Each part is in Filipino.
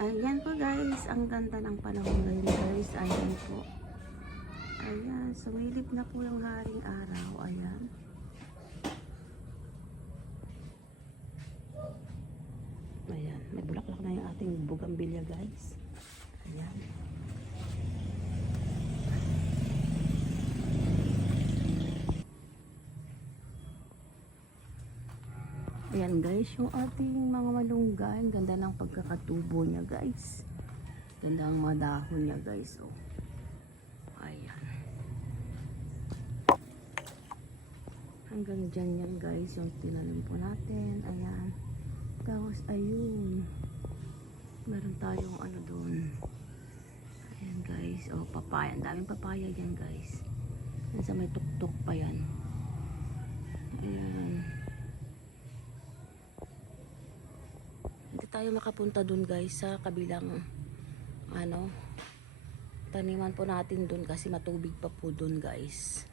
Ayan po guys, ang ganda ng panahon ngayon guys. Ayan po. Ayan, sumilip na po yung haring araw. Ayan. Ayan, may bulaklak na yung ating bugambilya guys. Ayan. Ayan guys, yung ating mga malunggay, ganda ng pagkakatubo niya guys. Ganda ang mga dahon niya guys. Oh. Ayan. Hanggang dyan yan guys, yung tinanim po natin. Ayan. Tapos ayun. Meron tayong ano doon. Ayan guys, oh papaya. Ang daming papaya yan guys. Yan sa may tuktok pa yan. Ayan. Hindi tayo makapunta dun guys sa kabilang ano taniman po natin dun kasi matubig pa po dun guys.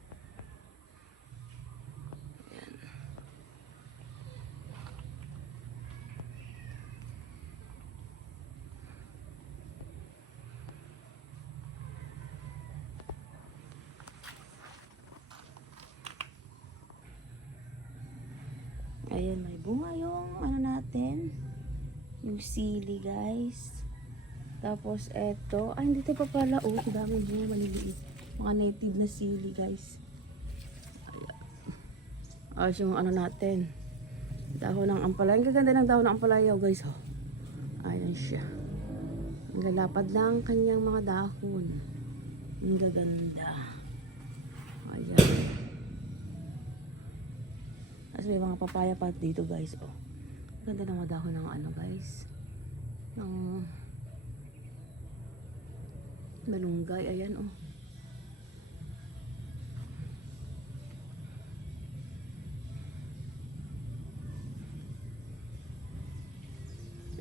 Ayan, may bunga yung ano natin, yung sili guys. Tapos eto, ay hindi pa pala, oh, dami bunga maliliit. Mga native na sili guys. Ayan. Ayos yung ano natin, dahon ng ampalaya. Ang gaganda ng dahon ng ampalaya guys, oh. Ayan siya. Ang lalapad lang kanyang mga dahon. Ang gaganda. Ayan. Kasi may mga papaya pa dito guys, oh. Ganda ng mga dahon ng ano guys, ng malunggay. Ayan, oh.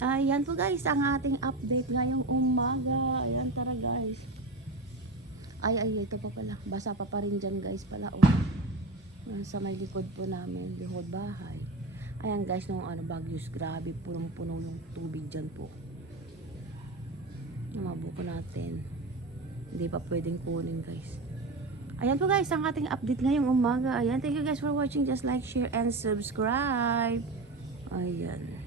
Ayan po guys, ang ating update ngayong umaga. Ayan, tara guys. Ay, ito pa pala. Basa pa rin dyan guys pala, oh. Sa may likod po namin, likod bahay. Ayan guys, nung ano, bagyos, grabe, punong-puno yung tubig dyan po. Namabuko natin. Hindi pa pwedeng kunin guys. Ayan po guys, ang ating update ngayong umaga. Ayan, thank you guys for watching. Just like, share, and subscribe. Ayan.